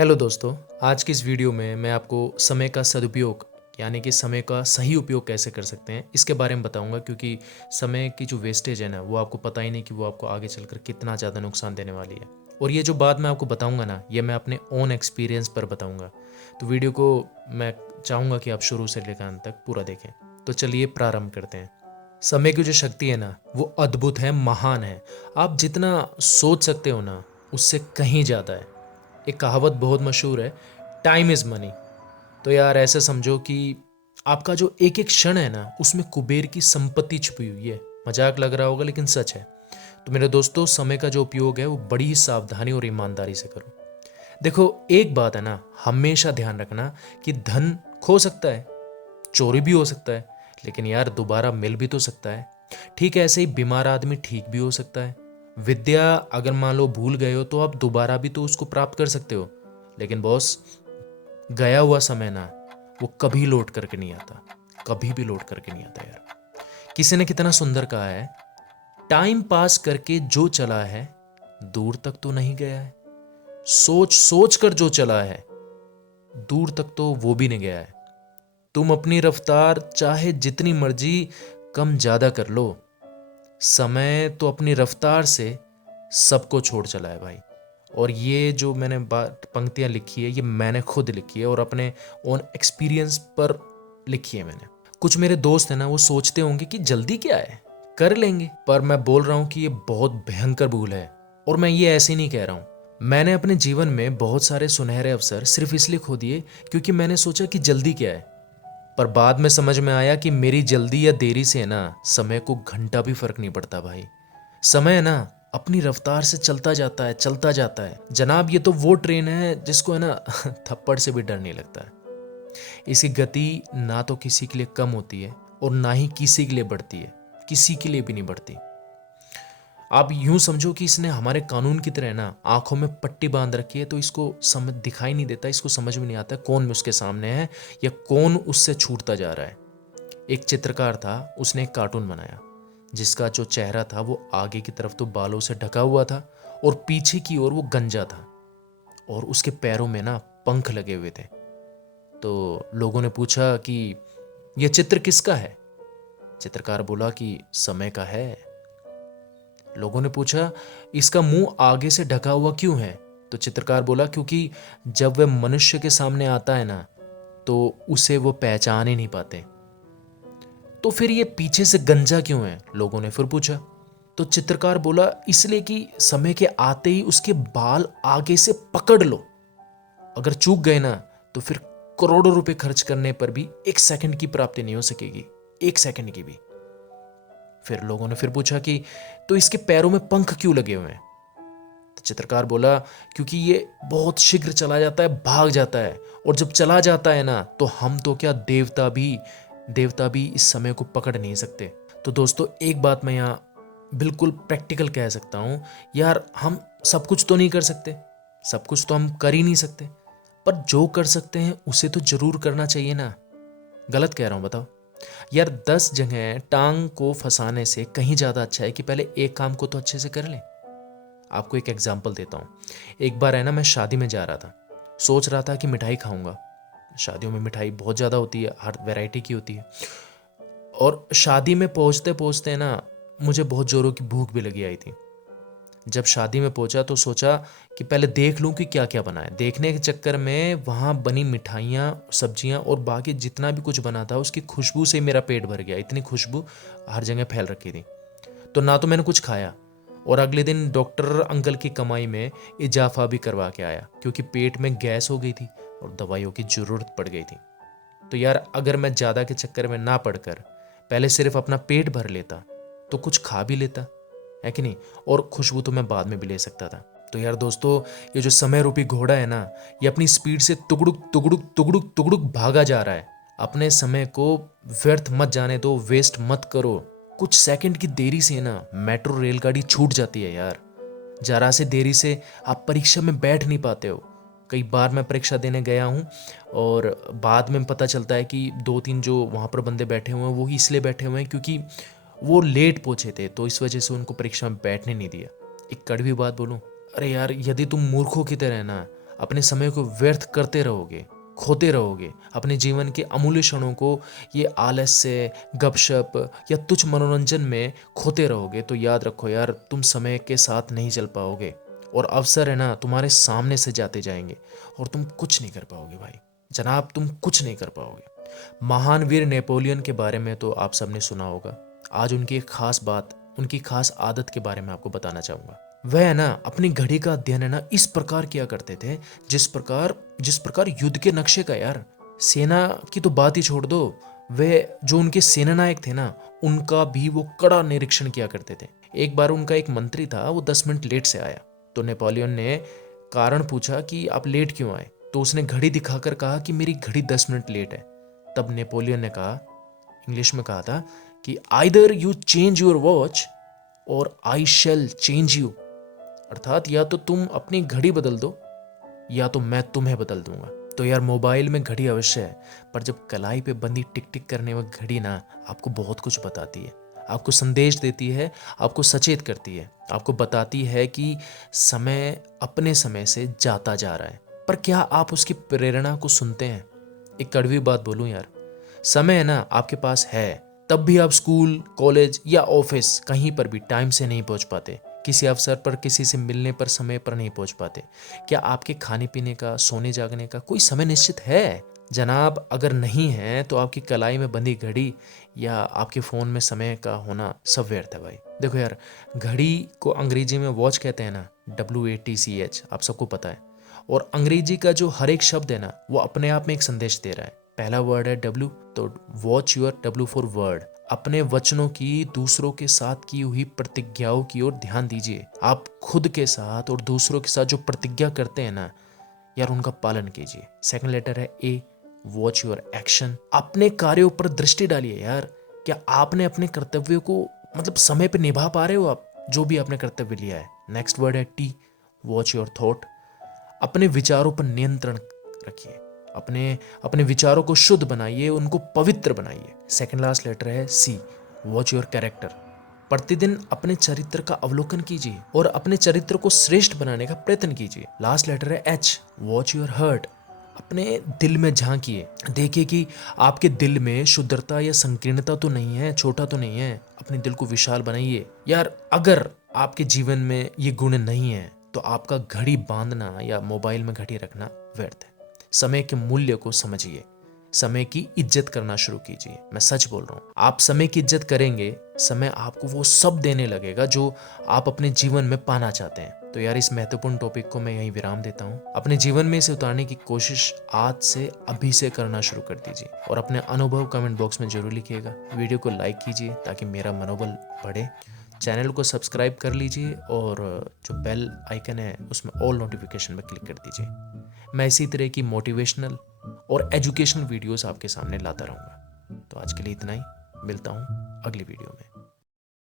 Hello दोस्तों। आज की इस वीडियो में मैं आपको समय का सदुपयोग यानी कि समय का सही उपयोग कैसे कर सकते हैं इसके बारे में बताऊंगा, क्योंकि समय की जो वेस्टेज है ना वो आपको पता ही नहीं कि वो आपको आगे चलकर कितना ज़्यादा नुकसान देने वाली है। और ये जो बात मैं आपको बताऊंगा ना, ये मैं अपने ओन एक्सपीरियंस पर बताऊंगा। तो वीडियो को मैं चाहूँगा कि आप शुरू से लेकर अंत तक पूरा देखें। तो चलिए प्रारंभ करते हैं। समय की जो शक्ति है ना वो अद्भुत है, महान है। आप जितना सोच सकते हो ना उससे कहीं ज़्यादा है। एक कहावत बहुत मशहूर है, टाइम इज़ मनी। तो यार ऐसे समझो कि आपका जो एक एक क्षण है ना उसमें कुबेर की संपत्ति छुपी हुई है। मजाक लग रहा होगा लेकिन सच है। तो मेरे दोस्तों, समय का जो उपयोग है वो बड़ी ही सावधानी और ईमानदारी से करो। देखो, एक बात है ना, हमेशा ध्यान रखना कि धन खो सकता है, चोरी भी हो सकता है, लेकिन यार दोबारा मिल भी तो सकता है। ठीक है, ऐसे ही बीमार आदमी ठीक भी हो सकता है। विद्या अगर मान लो भूल गए हो तो आप दोबारा भी तो उसको प्राप्त कर सकते हो। लेकिन बॉस, गया हुआ समय ना वो कभी लौट करके नहीं आता, कभी भी लौट करके नहीं आता यार। किसी ने कितना सुंदर कहा है, टाइम पास करके जो चला है दूर तक तो नहीं गया है, सोच सोच कर जो चला है दूर तक तो वो भी नहीं गया है। तुम अपनी रफ्तार चाहे जितनी मर्जी कम ज्यादा कर लो, समय तो अपनी रफ्तार से सबको छोड़ चला है भाई। और ये जो मैंने बात पंक्तियां लिखी है ये मैंने खुद लिखी है और अपने ओन एक्सपीरियंस पर लिखी है मैंने। कुछ मेरे दोस्त हैं ना वो सोचते होंगे कि जल्दी क्या है, कर लेंगे, पर मैं बोल रहा हूं कि ये बहुत भयंकर भूल है। और मैं ये ऐसे नहीं कह रहा हूं। मैंने अपने जीवन में बहुत सारे सुनहरे अवसर सिर्फ इसलिए खो दिए क्योंकि मैंने सोचा कि जल्दी क्या है। पर बाद में समझ में आया कि मेरी जल्दी या देरी से ना समय को घंटा भी फर्क नहीं पड़ता भाई। समय है ना अपनी रफ्तार से चलता जाता है, चलता जाता है जनाब। ये तो वो ट्रेन है जिसको है ना थप्पड़ से भी डर नहीं लगता है। इसकी गति ना तो किसी के लिए कम होती है और ना ही किसी के लिए बढ़ती है, किसी के लिए भी नहीं बढ़ती। आप यूं समझो कि इसने हमारे कानून की तरह ना आंखों में पट्टी बांध रखी है, तो इसको समझ दिखाई नहीं देता, इसको समझ में नहीं आता कौन उसके सामने है या कौन उससे छूटता जा रहा है। एक चित्रकार था, उसने एक कार्टून बनाया जिसका जो चेहरा था वो आगे की तरफ तो बालों से ढका हुआ था और पीछे की ओर वो गंजा था और उसके पैरों में ना पंख लगे हुए थे। तो लोगों ने पूछा कि यह चित्र किसका है। चित्रकार बोला कि समय का है। लोगों ने पूछा इसका मुंह आगे से ढका हुआ क्यों है। तो चित्रकार बोला क्योंकि जब वह मनुष्य के सामने आता है ना तो उसे वो पहचान ही नहीं पाते। तो फिर ये पीछे से गंजा क्यों है, लोगों ने फिर पूछा। तो चित्रकार बोला इसलिए कि समय के आते ही उसके बाल आगे से पकड़ लो, अगर चूक गए ना तो फिर करोड़ों रुपए खर्च करने पर भी एक सेकंड की प्राप्ति नहीं हो सकेगी, एक सेकंड की भी। फिर लोगों ने फिर पूछा कि तो इसके पैरों में पंख क्यों लगे हुए हैं। तो चित्रकार बोला क्योंकि ये बहुत शीघ्र चला जाता है, भाग जाता है, और जब चला जाता है ना तो हम तो क्या देवता भी इस समय को पकड़ नहीं सकते। तो दोस्तों, एक बात मैं यहाँ बिल्कुल प्रैक्टिकल कह सकता हूँ, यार हम सब कुछ तो नहीं कर सकते, सब कुछ तो हम कर ही नहीं सकते, पर जो कर सकते हैं उसे तो जरूर करना चाहिए ना। गलत कह रहा हूँ बताओ यार। 10 जगह टांग को फंसाने से कहीं ज्यादा अच्छा है कि पहले एक काम को तो अच्छे से कर लें। आपको एक एग्जाम्पल देता हूँ। एक बार है ना मैं शादी में जा रहा था, सोच रहा था कि मिठाई खाऊंगा। शादियों में मिठाई बहुत ज़्यादा होती है, हर वैरायटी की होती है। और शादी में पहुंचते पहुंचते ना मुझे बहुत ज़ोरों की भूख भी लगी आई थी। जब शादी में पहुंचा तो सोचा कि पहले देख लूं कि क्या क्या बना है। देखने के चक्कर में वहाँ बनी मिठाइयाँ, सब्जियाँ और बाकी जितना भी कुछ बना था उसकी खुशबू से मेरा पेट भर गया। इतनी खुशबू हर जगह फैल रखी थी। तो ना तो मैंने कुछ खाया, और अगले दिन डॉक्टर अंकल की कमाई में इजाफा भी करवा के आया क्योंकि पेट में गैस हो गई थी और दवाइयों की जरूरत पड़ गई थी। तो यार अगर मैं ज़्यादा के चक्कर में ना पड़कर पहले सिर्फ अपना पेट भर लेता तो कुछ खा भी लेता, है कि नहीं, और खुशबू तो मैं बाद में भी ले सकता था। तो यार दोस्तों, ये जो समय रूपी घोड़ा है ना ये अपनी स्पीड से तुगड़ुक तुगड़ुक तुगड़ुक तुगड़ुक भागा जा रहा है। अपने समय को व्यर्थ मत जाने दो, वेस्ट मत करो। कुछ सेकंड की देरी से ना मेट्रो रेलगाड़ी छूट जाती है यार। जरा से देरी से आप परीक्षा में बैठ नहीं पाते हो। कई बार मैं परीक्षा देने गया हूँ और बाद में पता चलता है कि 2-3 जो वहाँ पर बंदे बैठे हुए हैं वो ही इसलिए बैठे हुए हैं क्योंकि वो लेट पहुंचे थे, तो इस वजह से उनको परीक्षा में बैठने नहीं दिया। एक कड़वी बात बोलूं, अरे यार यदि तुम मूर्खों की तरह ना अपने समय को व्यर्थ करते रहोगे, खोते रहोगे, अपने जीवन के अमूल्य क्षणों को ये आलस्य, गपशप या तुच्छ मनोरंजन में खोते रहोगे, तो याद रखो यार, तुम समय के साथ नहीं चल पाओगे और अवसर है ना तुम्हारे सामने से जाते जाएंगे और तुम कुछ नहीं कर पाओगे भाई जनाब, तुम कुछ नहीं कर पाओगे। महान वीर नेपोलियन के बारे में तो आप सबने सुना होगा। आज उनकी एक खास बात, उनकी खास आदत के बारे में आपको बताना चाहूंगा। वह है ना अपनी घड़ी का अध्ययन है ना इस प्रकार किया करते थे जिस प्रकार युद्ध के नक्शे का यार। सेना की तो बात ही छोड़ दो, वे जो उनके सेना नायक थे ना उनका भी वो कड़ा निरीक्षण किया करते थे। एक बार उनका एक मंत्री था, वो 10 मिनट लेट से आया, तो नेपोलियन ने कारण पूछा कि आप लेट क्यों आए, तो उसने घड़ी दिखाकर कहा कि मेरी घड़ी 10 मिनट लेट है। तब नेपोलियन ने कहा, इंग्लिश में कहा था कि either you change your watch और आई शेल चेंज यू, अर्थात या तो तुम अपनी घड़ी बदल दो या तो मैं तुम्हें बदल दूंगा। तो यार मोबाइल में घड़ी अवश्य है, पर जब कलाई पे बंधी टिक टिक करने वाली घड़ी ना आपको बहुत कुछ बताती है, आपको संदेश देती है, आपको सचेत करती है, आपको बताती है कि समय अपने समय से जाता जा रहा है। पर क्या आप उसकी प्रेरणा को सुनते हैं? एक कड़वी बात बोलूं यार, समय है ना आपके पास है, तब भी आप स्कूल, कॉलेज या ऑफिस कहीं पर भी टाइम से नहीं पहुंच पाते, किसी अवसर पर किसी से मिलने पर समय पर नहीं पहुंच पाते। क्या आपके खाने पीने का, सोने जागने का कोई समय निश्चित है जनाब? अगर नहीं है तो आपकी कलाई में बंधी घड़ी या आपके फोन में समय का होना सब व्यर्थ है भाई। देखो यार, घड़ी को अंग्रेजी में वॉच कहते हैं ना, WATCH, आप सबको पता है। और अंग्रेजी का जो हर एक शब्द है ना वो अपने आप में एक संदेश दे रहा है। पहला वर्ड है W, तो watch your W for word, अपने वचनों की दूसरों के साथ की हुई प्रतिज्ञाओं की ओर ध्यान दीजिए। आप खुद के साथ और दूसरों के साथ जो प्रतिज्ञा करते हैं ना यार उनका पालन कीजिए। सेकंड लेटर है A, वॉच योर एक्शन, अपने कार्यों पर दृष्टि डालिए यार। क्या आपने अपने कर्तव्यों को मतलब समय पे निभा पा रहे हो आप, जो भी आपने कर्तव्य लिया है? नेक्स्ट वर्ड है T, वॉच योर थॉट, अपने विचारों पर नियंत्रण रखिए, अपने अपने विचारों को शुद्ध बनाइए, उनको पवित्र बनाइए। सेकंड लास्ट लेटर है C, वॉच योर कैरेक्टर, प्रतिदिन अपने चरित्र का अवलोकन कीजिए और अपने चरित्र को श्रेष्ठ बनाने का प्रयत्न कीजिए। लास्ट लेटर है H, वॉच योर हर्ट, अपने दिल में झांकिए, देखिए कि आपके दिल में शुद्धता या संकीर्णता तो नहीं है, छोटा तो नहीं है। अपने दिल को विशाल बनाइए यार। अगर आपके जीवन में ये गुण नहीं है तो आपका घड़ी बांधना या मोबाइल में घड़ी रखना व्यर्थ है। समय के मूल्य को समझिए, समय की इज्जत करना शुरू कीजिए। मैं सच बोल रहा हूँ, आप समय की इज्जत करेंगे, समय आपको वो सब देने लगेगा जो आप अपने जीवन में पाना चाहते हैं। तो यार इस महत्वपूर्ण टॉपिक को मैं यहीं विराम देता हूँ। अपने जीवन में इसे उतारने की कोशिश आज से अभी से करना शुरू कर दीजिए और अपने अनुभव कमेंट बॉक्स में जरूर लिखिएगा। वीडियो को लाइक कीजिए ताकि मेरा मनोबल बढ़े। चैनल को सब्सक्राइब कर लीजिए और जो बेल आइकन है उसमें ऑल नोटिफिकेशन में क्लिक कर दीजिए। मैं इसी तरह की मोटिवेशनल और एजुकेशनल वीडियोस आपके सामने लाता रहूँगा। तो आज के लिए इतना ही, मिलता हूँ अगली वीडियो में।